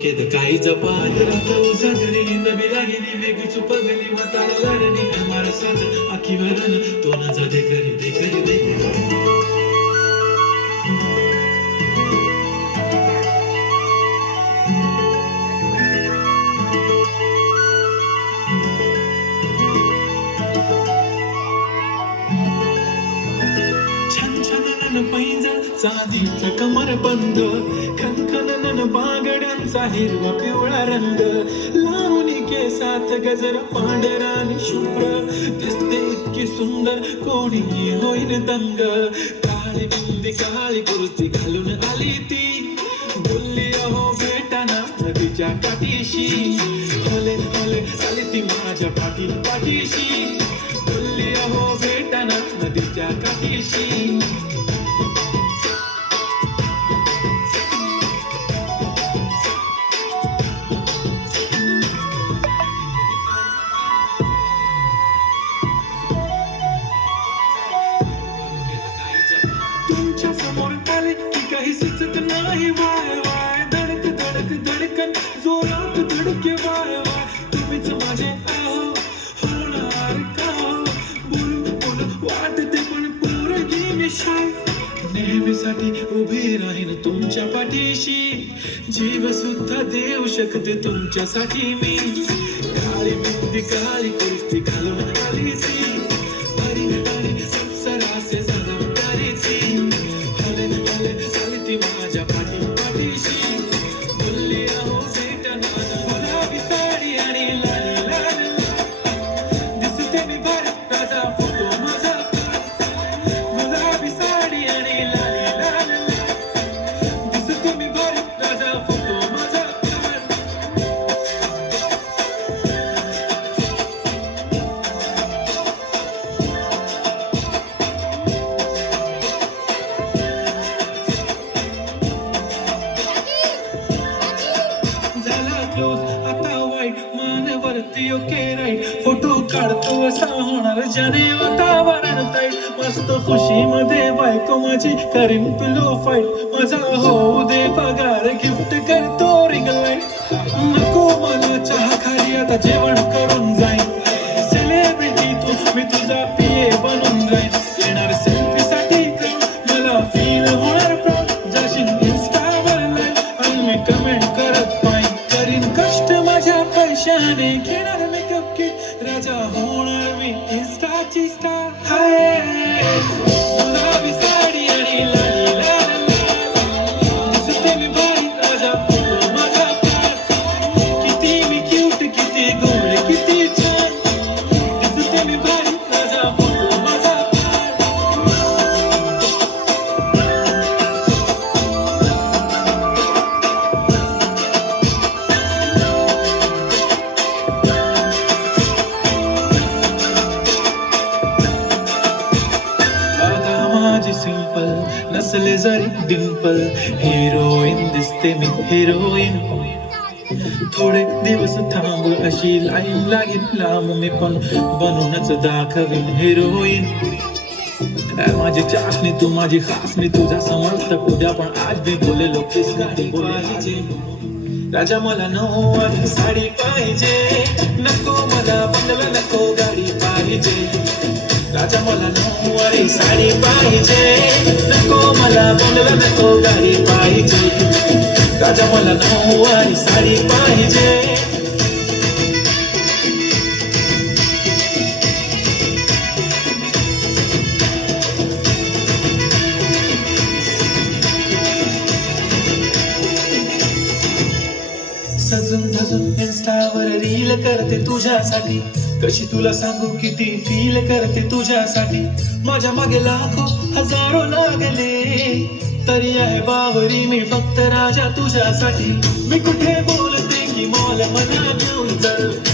केद काही जपात राहता उजागरी नवी लागेली वेगळी चुपगली वाताला लाडणी अमार साज आखी वरण तो न जा दे करी छान छान पैंजा चांदीचा कमर बंद खनखन बागड्यांचा हिरवा पिवळा रंग लावणी केसात गजरा पांढरा आणि शुभ्र दिसते इतकी सुंदर कोणी होईन दंग काळी बिंदी काळी कुर्ती घालून आली ती बोलली अहो भेटाना नदीच्या काठीशी हले हले आली ती माझ्या पाठीशी बोलली अहो भेटाना नदीच्या काठीशी तुमच्या समोर आले की काही सुचत नाही वाय वाय धडक धडक धडकन जोरात धडके वाय वाय तुम्हीच माझे आहो होणार का बोलू बोलू वाटते पण पोरगी मी शाय नेहमीसाठी उभी राहीन तुमच्या पाठीशी जीव सुद्धा देऊ शकते तुमच्यासाठी मी काळी बिंदी काळी कुर्ती घालून आली ती हरी हरी अप्सरासे माझ्या पाठीशी बोलली अहो भेटना गुलाबी साडी आणि लाल लाल दिसते मी भारत राजा फोटो माझा गुलाबी साडी आणि लाल लाल दिसते मी भारत राजा फोटो माझा आता वाईट मानवरती ओके राईट फोटो काढतो असा होणार ज्याने वातावरण ताईट मस्त खुशी मध्ये बायको माझी करीन पिलो फाईट माझा होऊ दे पगार गिफ्ट करतो रिंग लाईट नको मला चहा खाली आता जेवण करून जाईन सेलिब्रिटी तू मी तुझा पिये बनून जाईन येणार सेल्फी साठी मला फील होणार प्राऊड जाशील इंस्टावर लाईव्ह आणि मी कमेंट करत पाहिजे कष्ट माझ्या पैशाने घेणार मेकअप किट राजा होणार मी इंस्टाची स्टार हाय गुलाबी साडी आणि लाली लाल दिसते मी भारी राजा फोटो माझा किती मी क्यूट किती गोड किती छान दिसते मी भारी राजा फोटो माझा सिंपल नसले जरी डिंपल हिरोईन दिसते मी हिरोईन थोडे दिवस थांब अशी लाईन लागेल लांब मी पण बनूनच दाखवीन हिरोईन माझी चाशनी तू माझी खासनी तुझा समर्थक उद्या पण आज मी बोलेलो किस गाडी बोलायचे राजा मला नऊवारी साडी पाहिजे नको मला बंगला नको गाडी पाहिजे राजा मला नऊवारी साडी पाहिजे नको मला बंगला नको गाडी पाहिजे राजा मला नऊवारी साडी पाहिजे सजून धजून इन्स्टावर रील करते तुझ्यासाठी कशी तुला सांगू किती फील करते तुझ्यासाठी माझ्या मागे लाखो हजारो लागले तरी आहे बावरी मी फक्त राजा तुझ्यासाठी मी कुठे बोलते की मॉल मला घेऊन चल